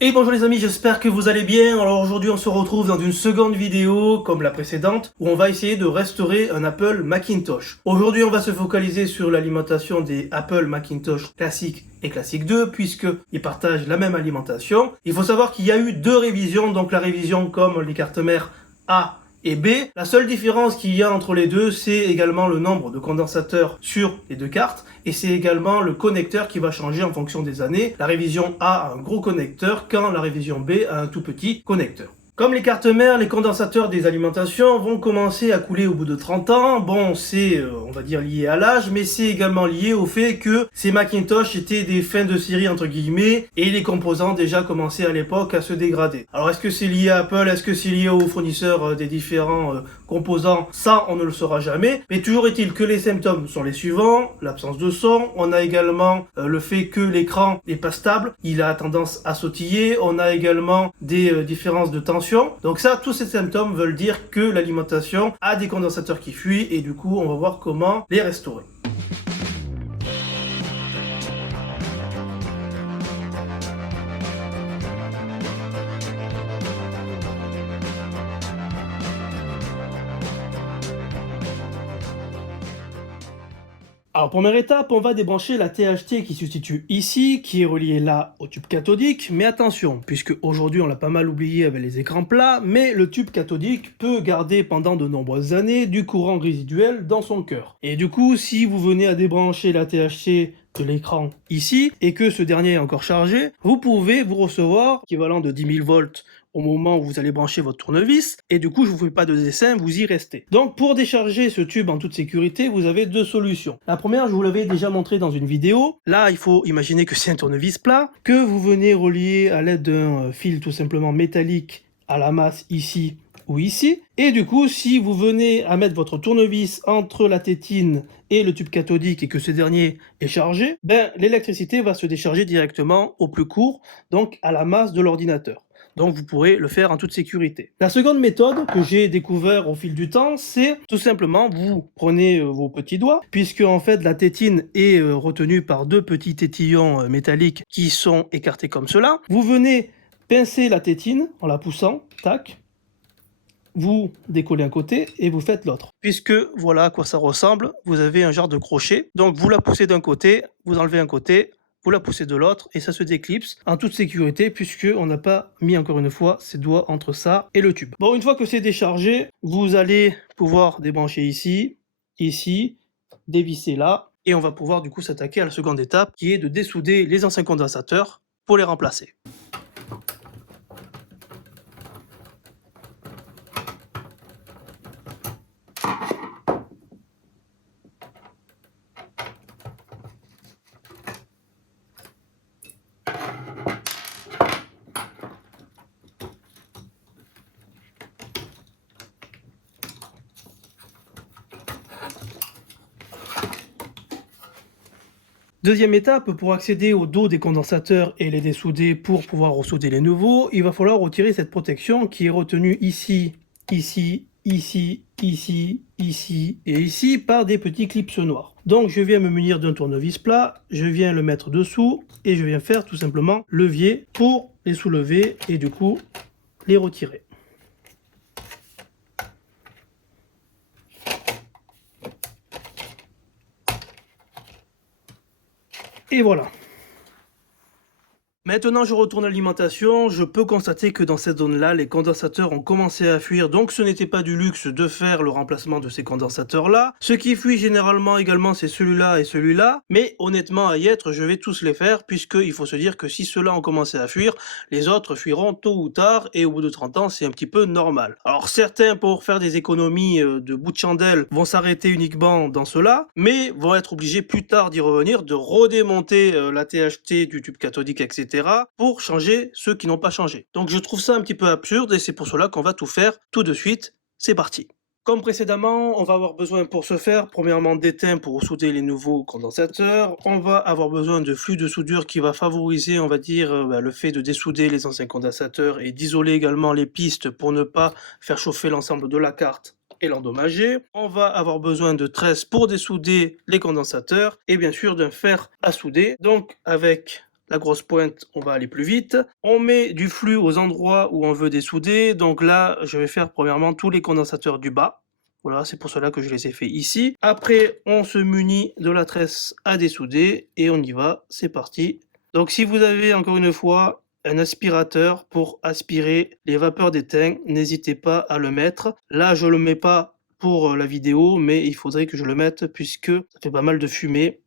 Et bonjour les amis, j'espère que vous allez bien. Alors aujourd'hui on se retrouve dans une seconde vidéo comme la précédente où on va essayer de restaurer un Apple Macintosh. Aujourd'hui on va se focaliser sur l'alimentation des Apple Macintosh classique et classique 2 puisqu'ils partagent la même alimentation. Il faut savoir qu'il y a eu deux révisions, donc la révision comme les cartes mères A et B. La seule différence qu'il y a entre les deux, c'est également le nombre de condensateurs sur les deux cartes et c'est également le connecteur qui va changer en fonction des années. La révision A a un gros connecteur quand la révision B a un tout petit connecteur. Comme les cartes mères, les condensateurs des alimentations vont commencer à couler au bout de 30 ans. Bon, c'est, on va dire, lié à l'âge, mais c'est également lié au fait que ces Macintosh étaient des fins de série, entre guillemets, et les composants déjà commençaient à l'époque à se dégrader. Alors, est-ce que c'est lié à Apple? Est-ce que c'est lié aux fournisseurs des différents composants? Ça, on ne le saura jamais. Mais toujours est-il que les symptômes sont les suivants. L'absence de son. On a également le fait que l'écran n'est pas stable. Il a tendance à sautiller. On a également des différences de tension. Donc ça, tous ces symptômes veulent dire que l'alimentation a des condensateurs qui fuient et du coup, on va voir comment les restaurer. Alors première étape, on va débrancher la THT qui se situe ici, qui est reliée là au tube cathodique, mais attention, puisque aujourd'hui on l'a pas mal oublié avec les écrans plats, mais le tube cathodique peut garder pendant de nombreuses années du courant résiduel dans son cœur. Et du coup, si vous venez à débrancher la THT de l'écran ici, et que ce dernier est encore chargé, vous pouvez vous recevoir l'équivalent de 10 000 volts au moment où vous allez brancher votre tournevis, et du coup je vous fais pas de dessin, vous y restez. Donc pour décharger ce tube en toute sécurité, vous avez deux solutions. La première, je vous l'avais déjà montré dans une vidéo. Là, il faut imaginer que c'est un tournevis plat, que vous venez relier à l'aide d'un fil tout simplement métallique à la masse ici ou ici. Et du coup, si vous venez à mettre votre tournevis entre la tétine et le tube cathodique et que ce dernier est chargé, ben l'électricité va se décharger directement au plus court, donc à la masse de l'ordinateur. Donc vous pourrez le faire en toute sécurité. La seconde méthode que j'ai découvert au fil du temps, c'est tout simplement vous prenez vos petits doigts, puisque en fait la tétine est retenue par deux petits tétillons métalliques qui sont écartés comme cela. Vous venez pincer la tétine en la poussant, tac, vous décollez un côté et vous faites l'autre. Puisque voilà à quoi ça ressemble, vous avez un genre de crochet, donc vous la poussez d'un côté, vous enlevez un côté, vous la poussez de l'autre et ça se déclipse en toute sécurité puisque on n'a pas mis encore une fois ses doigts entre ça et le tube. Bon, une fois que c'est déchargé, vous allez pouvoir débrancher ici, ici, dévisser là et on va pouvoir du coup s'attaquer à la seconde étape qui est de dessouder les anciens condensateurs pour les remplacer. Deuxième étape, pour accéder au dos des condensateurs et les dessouder pour pouvoir ressouder les nouveaux, il va falloir retirer cette protection qui est retenue ici, ici, ici, ici, ici et ici par des petits clips noirs. Donc je viens me munir d'un tournevis plat, je viens le mettre dessous et je viens faire tout simplement levier pour les soulever et du coup les retirer. Et voilà. Maintenant, je retourne à l'alimentation. Je peux constater que dans cette zone-là, les condensateurs ont commencé à fuir. Donc, ce n'était pas du luxe de faire le remplacement de ces condensateurs-là. Ce qui fuit généralement également, c'est celui-là et celui-là. Mais honnêtement, à y être, je vais tous les faire puisqu'il faut se dire que si ceux-là ont commencé à fuir, les autres fuiront tôt ou tard. Et au bout de 30 ans, c'est un petit peu normal. Alors, certains, pour faire des économies de bout de chandelle, vont s'arrêter uniquement dans cela, mais vont être obligés plus tard d'y revenir, de redémonter la THT du tube cathodique, etc. pour changer ceux qui n'ont pas changé. Donc je trouve ça un petit peu absurde et c'est pour cela qu'on va tout faire tout de suite. C'est parti. Comme précédemment, on va avoir besoin pour ce faire, premièrement d'étain pour souder les nouveaux condensateurs. On va avoir besoin de flux de soudure qui va favoriser, on va dire, le fait de dessouder les anciens condensateurs et d'isoler également les pistes pour ne pas faire chauffer l'ensemble de la carte et l'endommager. On va avoir besoin de tresses pour dessouder les condensateurs et bien sûr d'un fer à souder. Donc avec la grosse pointe, on va aller plus vite. On met du flux aux endroits où on veut dessouder. Donc là, je vais faire premièrement tous les condensateurs du bas. Voilà, c'est pour cela que je les ai fait ici. Après, on se munit de la tresse à dessouder et on y va, c'est parti. Donc si vous avez encore une fois un aspirateur pour aspirer les vapeurs d'étain, n'hésitez pas à le mettre. Là, je le mets pas pour la vidéo, mais il faudrait que je le mette puisque ça fait pas mal de fumée.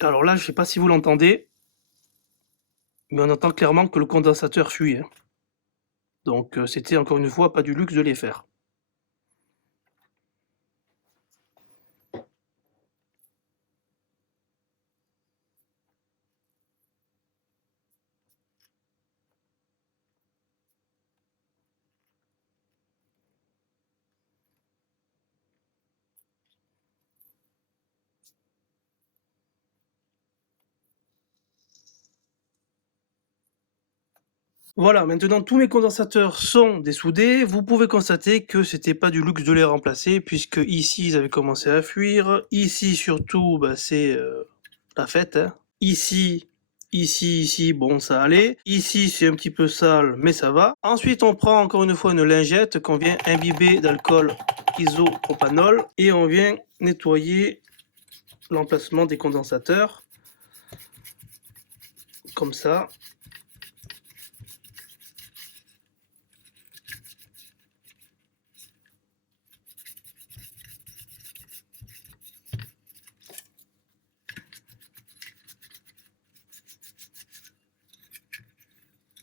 Alors là, je sais pas si vous l'entendez, mais on entend clairement que le condensateur fuit, hein. Donc c'était encore une fois pas du luxe de les faire. Voilà, maintenant tous mes condensateurs sont dessoudés. Vous pouvez constater que c'était pas du luxe de les remplacer, puisque ici ils avaient commencé à fuir. Ici surtout, bah, c'est la fête, hein. Ici, ici, bon ça allait. Ici c'est un petit peu sale, mais ça va. Ensuite on prend encore une fois une lingette qu'on vient imbiber d'alcool isopropanol et on vient nettoyer l'emplacement des condensateurs. Comme ça.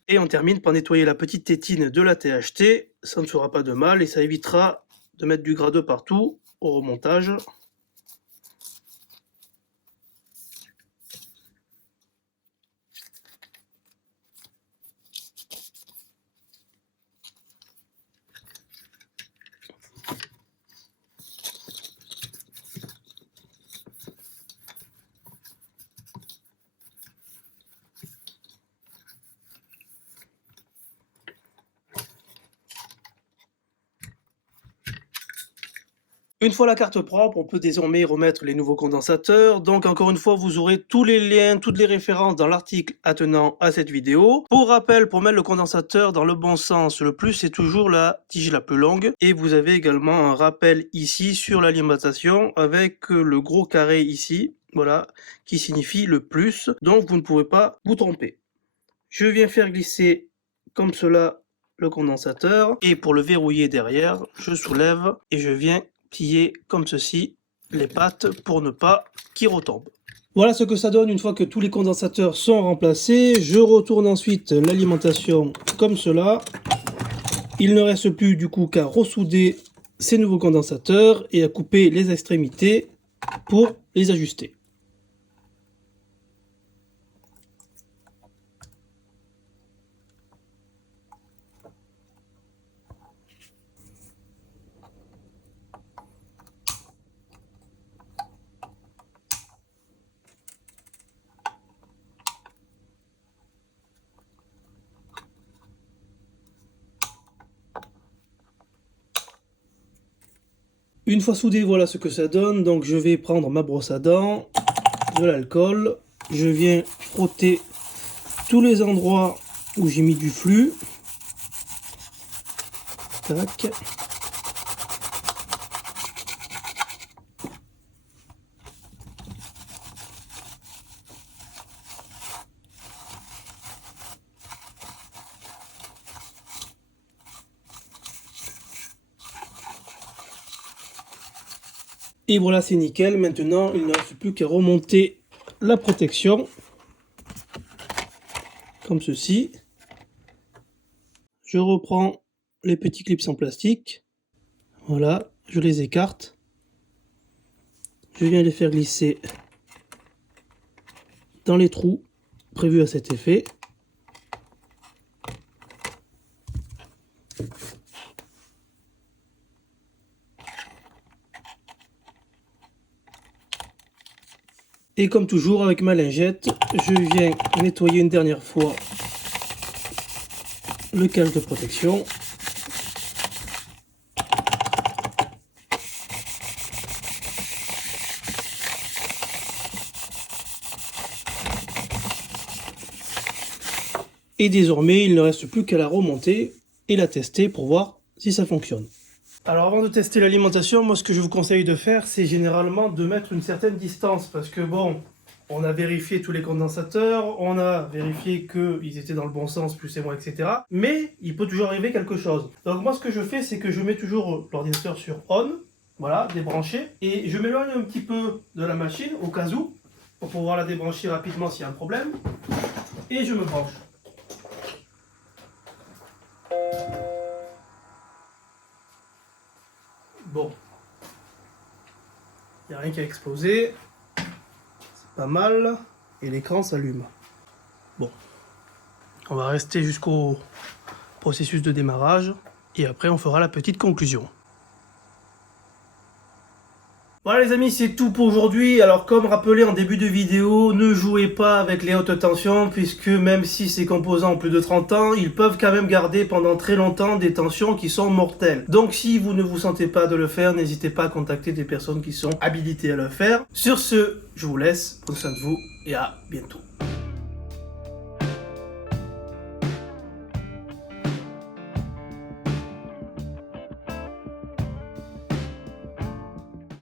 Et on termine par nettoyer la petite tétine de la THT, ça ne fera pas de mal et ça évitera de mettre du gras de partout au remontage. Une fois la carte propre, on peut désormais remettre les nouveaux condensateurs. Donc encore une fois, vous aurez tous les liens, toutes les références dans l'article attenant à cette vidéo. Pour rappel, pour mettre le condensateur dans le bon sens, le plus c'est toujours la tige la plus longue. Et vous avez également un rappel ici sur l'alimentation avec le gros carré ici, voilà, qui signifie le plus. Donc vous ne pouvez pas vous tromper. Je viens faire glisser comme cela le condensateur et pour le verrouiller derrière, je soulève et je viens plier comme ceci les pattes pour ne pas qu'il retombe. Voilà ce que ça donne une fois que tous les condensateurs sont remplacés. Je retourne ensuite l'alimentation comme cela. Il ne reste plus du coup qu'à ressouder ces nouveaux condensateurs et à couper les extrémités pour les ajuster. Une fois soudé, voilà ce que ça donne. Donc je vais prendre ma brosse à dents, de l'alcool. Je viens frotter tous les endroits où j'ai mis du flux. Tac. Et voilà, c'est nickel. Maintenant, il ne reste plus qu'à remonter la protection. Comme ceci. Je reprends les petits clips en plastique. Voilà, je les écarte. Je viens les faire glisser dans les trous prévus à cet effet. Et comme toujours avec ma lingette, je viens nettoyer une dernière fois le cache de protection. Et désormais, il ne reste plus qu'à la remonter et la tester pour voir si ça fonctionne. Alors avant de tester l'alimentation, moi ce que je vous conseille de faire, c'est généralement de mettre une certaine distance, parce que bon, on a vérifié tous les condensateurs, on a vérifié qu'ils étaient dans le bon sens, plus et moins, etc. Mais il peut toujours arriver quelque chose. Donc moi ce que je fais, c'est que je mets toujours l'ordinateur sur on, voilà, débranché, et je m'éloigne un petit peu de la machine, au cas où, pour pouvoir la débrancher rapidement s'il y a un problème, et je me branche. Bon, il n'y a rien qui a explosé, c'est pas mal, et l'écran s'allume. Bon, on va rester jusqu'au processus de démarrage, et après on fera la petite conclusion. Voilà les amis, c'est tout pour aujourd'hui. Alors comme rappelé en début de vidéo, ne jouez pas avec les hautes tensions, puisque même si ces composants ont plus de 30 ans, ils peuvent quand même garder pendant très longtemps des tensions qui sont mortelles. Donc si vous ne vous sentez pas de le faire, n'hésitez pas à contacter des personnes qui sont habilitées à le faire. Sur ce, je vous laisse, prenez soin de vous et à bientôt.